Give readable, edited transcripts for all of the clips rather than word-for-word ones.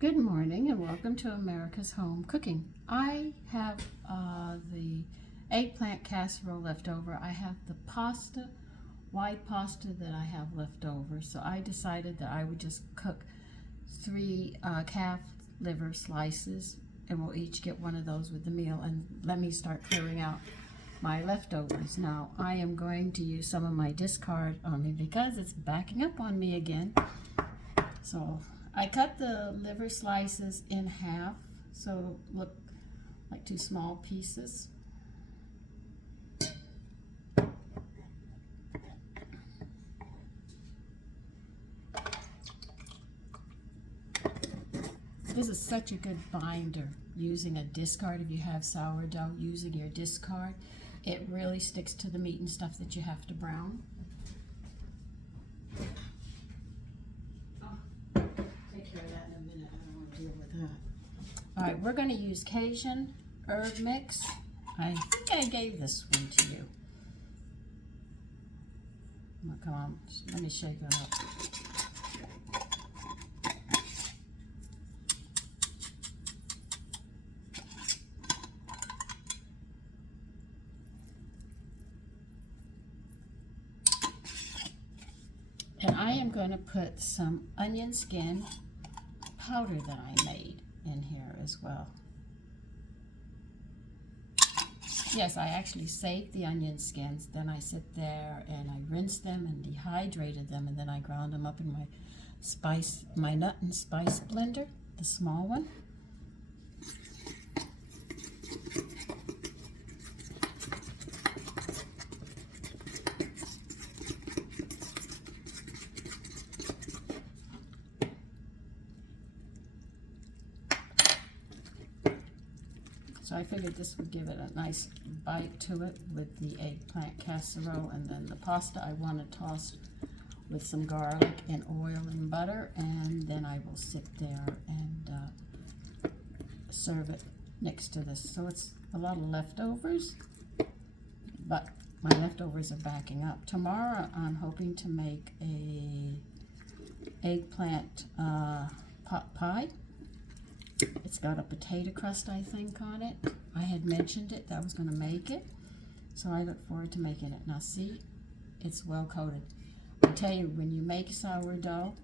Good morning and welcome to America's Home Cooking. I have the eggplant casserole left over. I have the pasta, white pasta that I have left over. So I decided that I would just cook 3 calf liver slices and we'll each get one of those with the meal. And let me start clearing out my leftovers. Now I am going to use some of my discard on me because it's backing up on me again. So I cut the liver slices in half, so it'll look like 2 small pieces. This is such a good binder using a discard. If you have sourdough, using your discard, it really sticks to the meat and stuff that you have to brown. All right, we're going to use Cajun herb mix. I think I gave this one to you. Oh, come on, let me shake it up. And I am going to put some onion skin powder that I made in here as well. Yes, I actually saved the onion skins, then I sit there and I rinsed them and dehydrated them, and then I ground them up in my nut and spice blender, the small one. So I figured this would give it a nice bite to it with the eggplant casserole, and then the pasta I want to toss with some garlic and oil and butter, and then I will sit there and serve it next to this. So it's a lot of leftovers, but my leftovers are backing up. Tomorrow I'm hoping to make a eggplant pot pie. It's got a potato crust, I think, on it. I had mentioned it, that I was going to make it. So I look forward to making it. Now see, it's well coated. I tell you, when you make sourdough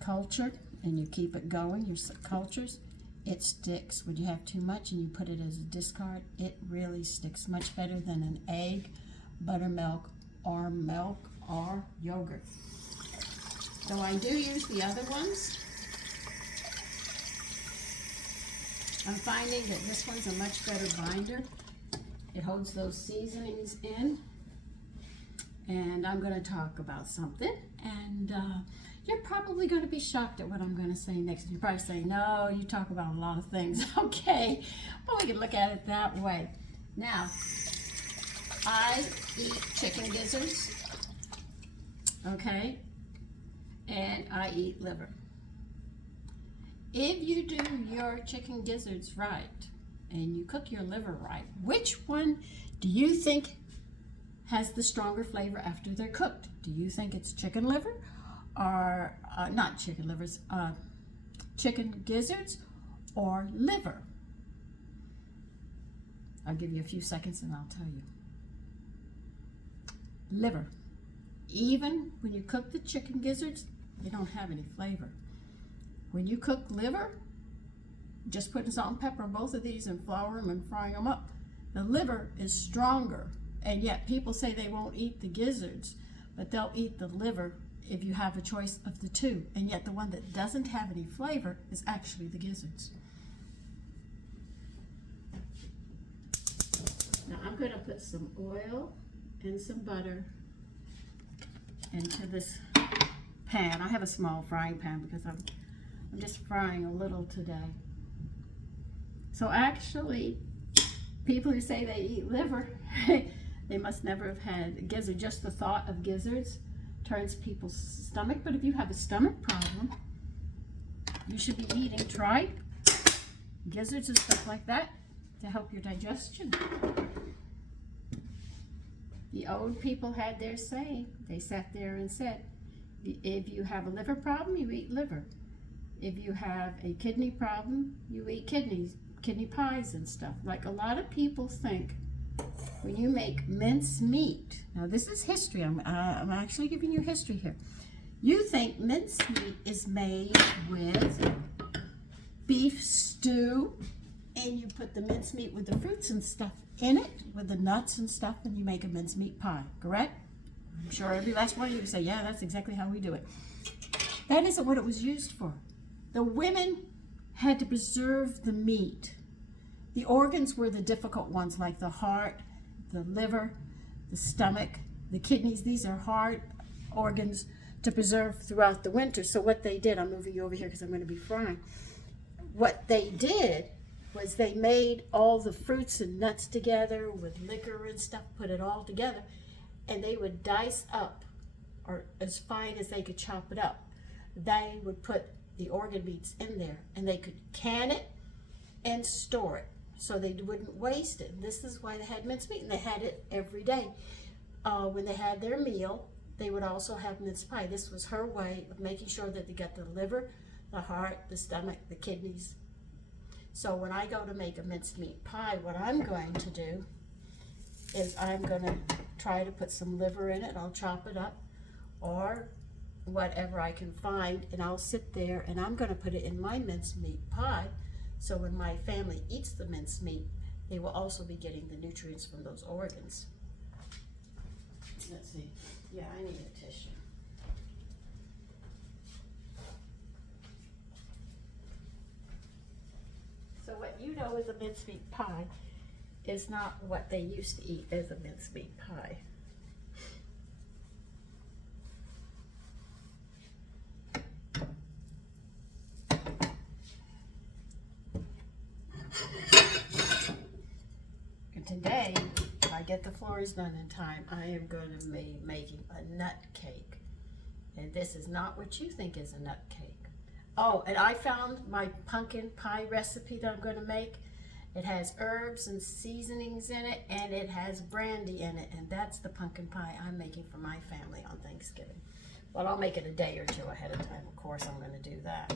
culture and you keep it going, your cultures, it sticks. When you have too much and you put it as a discard, it really sticks much better than an egg, buttermilk, or milk, or yogurt. So I do use the other ones. I'm finding that this one's a much better binder. It holds those seasonings in. And I'm going to talk about something. And you're probably going to be shocked at what I'm going to say next. You're probably saying, no, you talk about a lot of things. Okay, well, we can look at it that way. Now, I eat chicken gizzards. Okay, and I eat liver. If you do your chicken gizzards right and you cook your liver right, which one do you think has the stronger flavor after they're cooked? Do you think it's chicken liver or not chicken livers, chicken gizzards or liver? I'll give you a few seconds and I'll tell you. Liver. Even when you cook the chicken gizzards, they don't have any flavor. When you cook liver, just putting salt and pepper on both of these and flour them and frying them up, the liver is stronger. And yet people say they won't eat the gizzards, but they'll eat the liver if you have a choice of the two. And yet the one that doesn't have any flavor is actually the gizzards. Now I'm going to put some oil and some butter into this pan. I have a small frying pan because I'm just frying a little today. So actually, people who say they eat liver, they must never have had gizzard. Just the thought of gizzards turns people's stomach. But if you have a stomach problem, you should be eating tripe, gizzards and stuff like that to help your digestion. The old people had their saying. They sat there and said, if you have a liver problem, you eat liver. if you have a kidney problem, you eat kidney pies and stuff. Like a lot of people think when you make mince meat, now this is history, I'm actually giving you history here. You think mince meat is made with beef stew, and you put the mincemeat with the fruits and stuff in it, with the nuts and stuff, and you make a mincemeat pie, correct? I'm sure every last one of you say, yeah, that's exactly how we do it. That isn't what it was used for. The women had to preserve the meat. The organs were the difficult ones, like the heart, the liver, the stomach, the kidneys. These are hard organs to preserve throughout the winter. So what they did, I'm moving you over here because I'm going to be frying. What they did was they made all the fruits and nuts together with liquor and stuff, put it all together, and they would dice up, or as fine as they could chop it up. They would put the organ meats in there, and they could can it and store it so they wouldn't waste it. This is why they had mincemeat, and they had it every day. When they had their meal, they would also have mince pie. This was her way of making sure that they got the liver, the heart, the stomach, the kidneys. So when I go to make a mincemeat pie, what I'm going to do is I'm going to try to put some liver in it. I'll chop it up, or whatever I can find, and I'll sit there and I'm going to put it in my mincemeat pie. So when my family eats the mincemeat, they will also be getting the nutrients from those organs. Let's see. Yeah, I need a tissue. So what you know as a mincemeat pie is not what they used to eat as a mincemeat pie. And today, if I get the floors done in time, I am going to be making a nut cake. And this is not what you think is a nut cake. Oh, and I found my pumpkin pie recipe that I'm going to make. It has herbs and seasonings in it, and it has brandy in it, and that's the pumpkin pie I'm making for my family on Thanksgiving. Well, I'll make it a day or two ahead of time. Of course, I'm going to do that.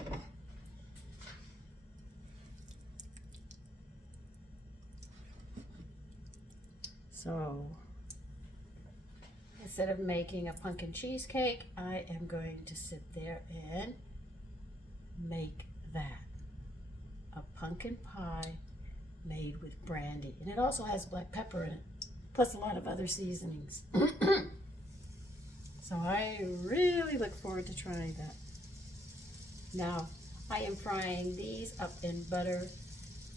So, instead of making a pumpkin cheesecake, I am going to sit there and make that. A pumpkin pie made with brandy. And it also has black pepper in it, plus a lot of other seasonings. So I really look forward to trying that. Now, I am frying these up in butter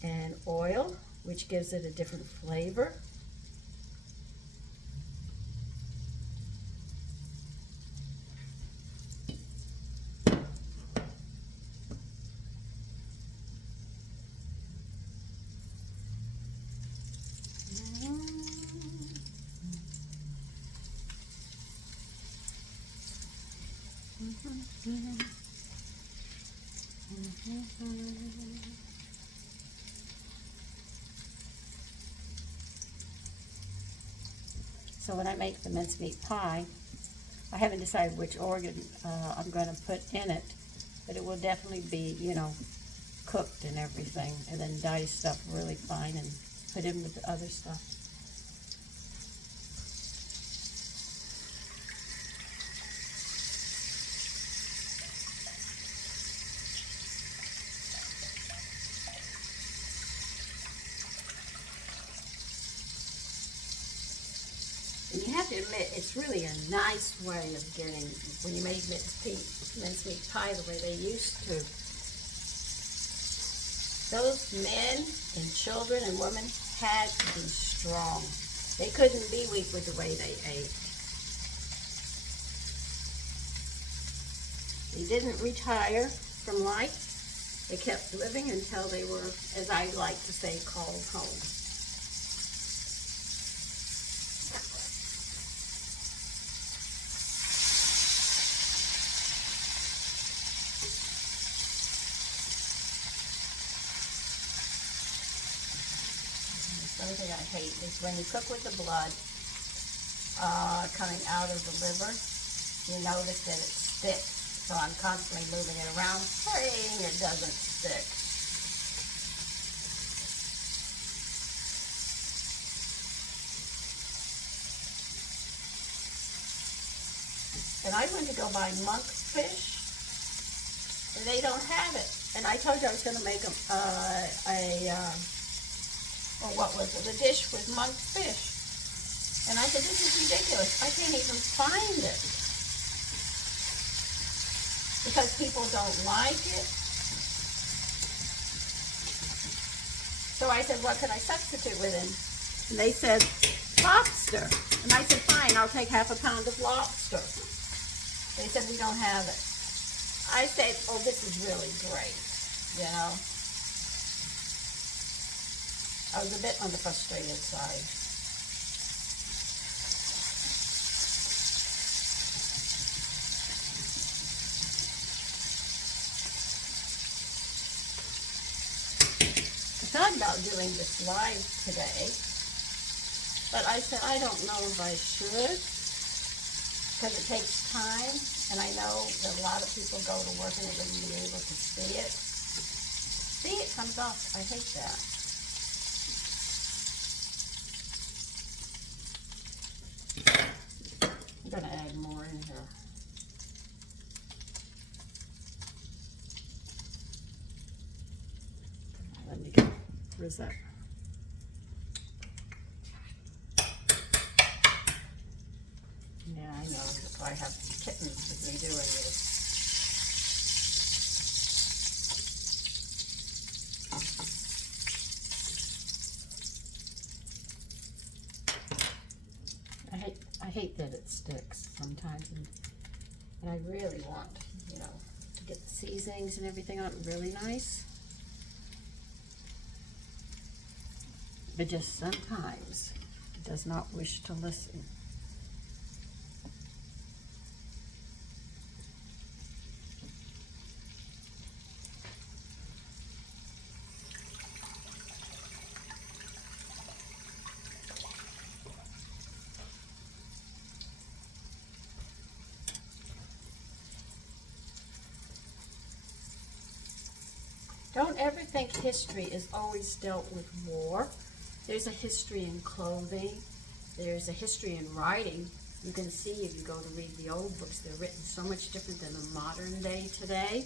and oil, which gives it a different flavor. So when I make the mincemeat pie, I haven't decided which organ I'm going to put in it, but it will definitely be, you know, cooked and everything, and then diced up really fine and put in with the other stuff. And you have to admit, it's really a nice way of getting, when you make mincemeat pie the way they used to. Those men and children and women had to be strong. They couldn't be weak with the way they ate. They didn't retire from life. They kept living until they were, as I like to say, called home. Something I hate is when you cook with the blood coming out of the liver, you notice that it sticks. So I'm constantly moving it around, praying it doesn't stick. And I went to go buy monkfish, and they don't have it. And I told you I was going to make a dish with monkfish. And I said, this is ridiculous. I can't even find it. Because people don't like it. So I said, what can I substitute with it? And they said, lobster. And I said, fine, I'll take half a pound of lobster. They said, we don't have it. I said, oh, this is really great, you know. I was a bit on the frustrated side. I thought about doing this live today, but I said, I don't know if I should, because it takes time, and I know that a lot of people go to work and they're going to be able to see it. See, it comes off. I hate that. I'm going to add more in here. Let me get, where's that? Yeah, I know. That's why I have kittens with me doing this. I hate that it sticks sometimes, and I really want, you know, to get the seasonings and everything on really nice. But just sometimes it does not wish to listen. Don't ever think history is always dealt with war. There's a history in clothing. There's a history in writing. You can see if you go to read the old books, they're written so much different than the modern day today.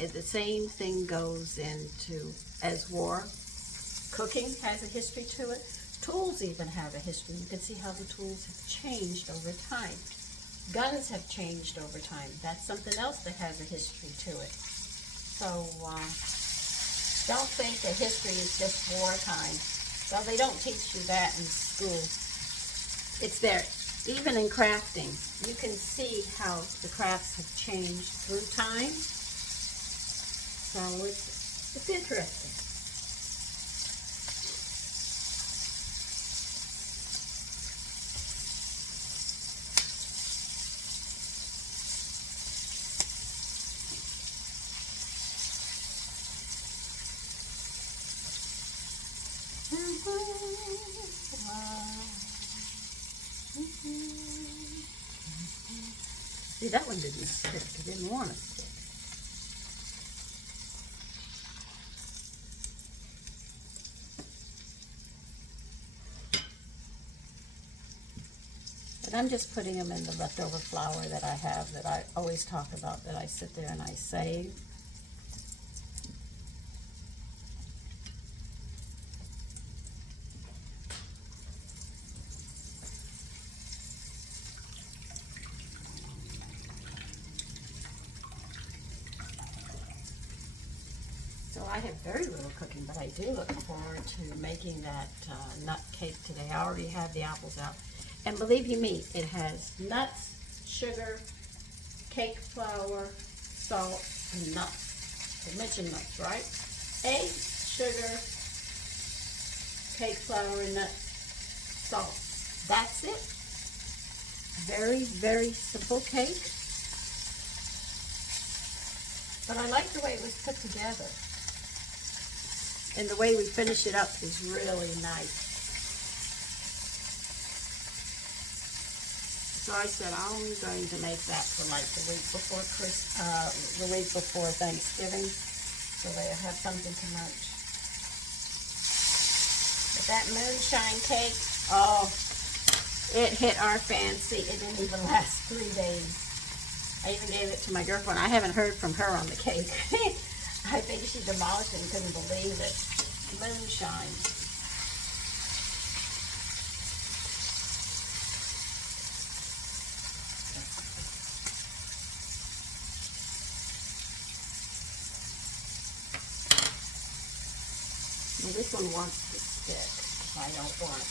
And the same thing goes into as war. Cooking has a history to it. Tools even have a history. You can see how the tools have changed over time. Guns have changed over time. That's something else that has a history to it. So don't think that history is just wartime. Well, they don't teach you that in school. It's there. Even in crafting, you can see how the crafts have changed through time. So it's interesting. See, that one didn't stick. It didn't want to stick. But I'm just putting them in the leftover flour that I have, that I always talk about, that I sit there and I save. So I have very little cooking, but I do look forward to making that nut cake today. I already have the apples out. And believe you me, it has nuts, sugar, cake flour, salt, and nuts. I mentioned nuts, right? Eggs, sugar, cake flour, nuts, salt. That's it. Very, very simple cake. But I like the way it was put together. And the way we finish it up is really nice. So I said, I'm going to make that for like the week before the week before Thanksgiving, so they have something to munch. But that moonshine cake, oh, it hit our fancy. It didn't even last 3 days. I even gave it to my girlfriend. I haven't heard from her on the cake. I think she demolished it and couldn't believe it. Moonshine. Well, this one wants to stick. I don't want it to.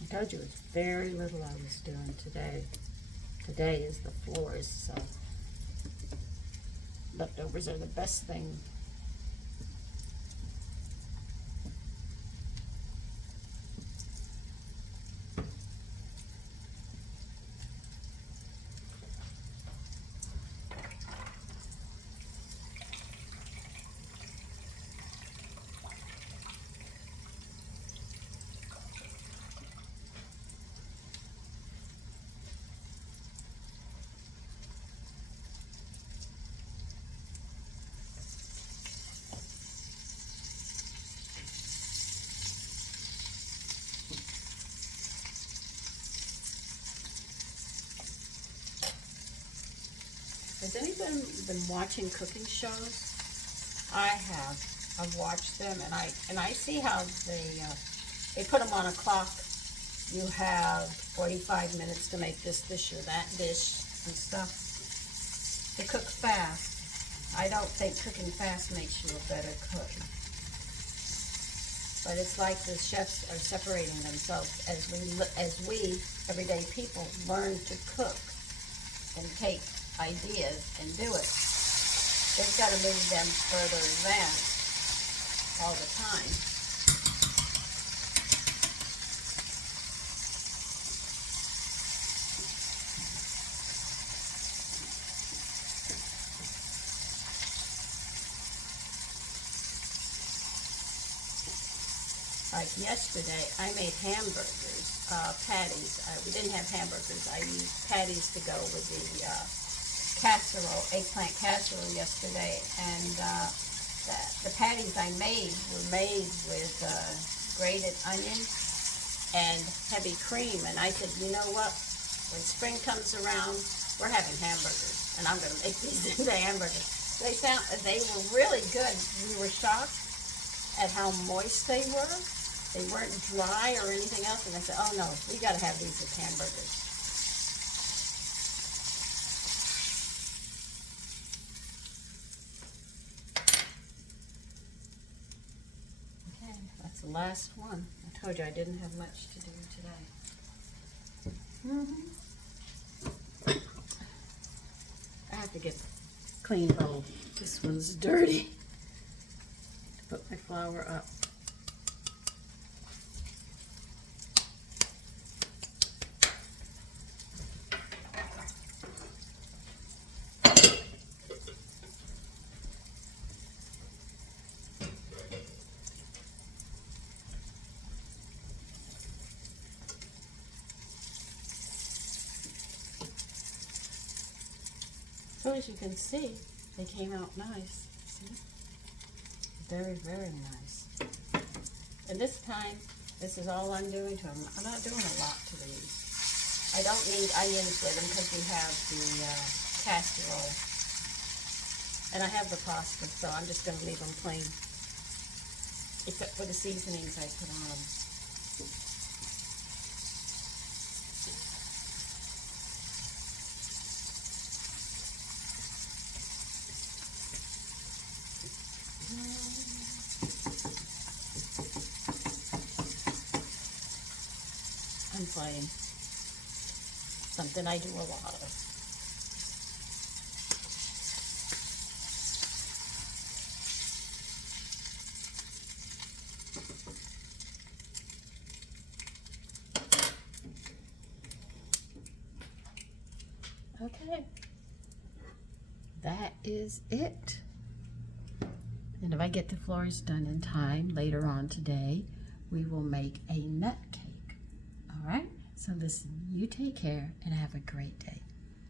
I told you it's very little I was doing today. Today is the floors, so leftovers are the best thing. Has anybody been watching cooking shows? I have. I've watched them, and I see how they put them on a clock. You have 45 minutes to make this dish or that dish and stuff. They cook fast. I don't think cooking fast makes you a better cook. But it's like the chefs are separating themselves as we everyday people learn to cook and take ideas and do it. They've got to move them further advanced all the time. Like yesterday, I made hamburgers, patties. We didn't have hamburgers. I used patties to go with the casserole, eggplant casserole yesterday, and the patties I made were made with grated onion and heavy cream. And I said, you know what? When spring comes around, we're having hamburgers, and I'm going to make these into hamburgers. They were really good. We were shocked at how moist they were. They weren't dry or anything else, and I said, oh no, we got to have these as hamburgers. Okay, that's the last one. I told you I didn't have much to do today. I have to get a clean bowl. This one's dirty. Put my flour up. So as you can see, they came out nice. See? Very, very nice. And this time, this is all I'm doing to them. I'm not doing a lot to these. I don't need onions with them because we have the casserole. And I have the pasta, so I'm just going to leave them plain. Except for the seasonings I put on them. flame. Something I do a lot of. Okay, that is it. And if I get the floors done in time later on today, we will make a nut cake. All right, so listen, you take care and have a great day.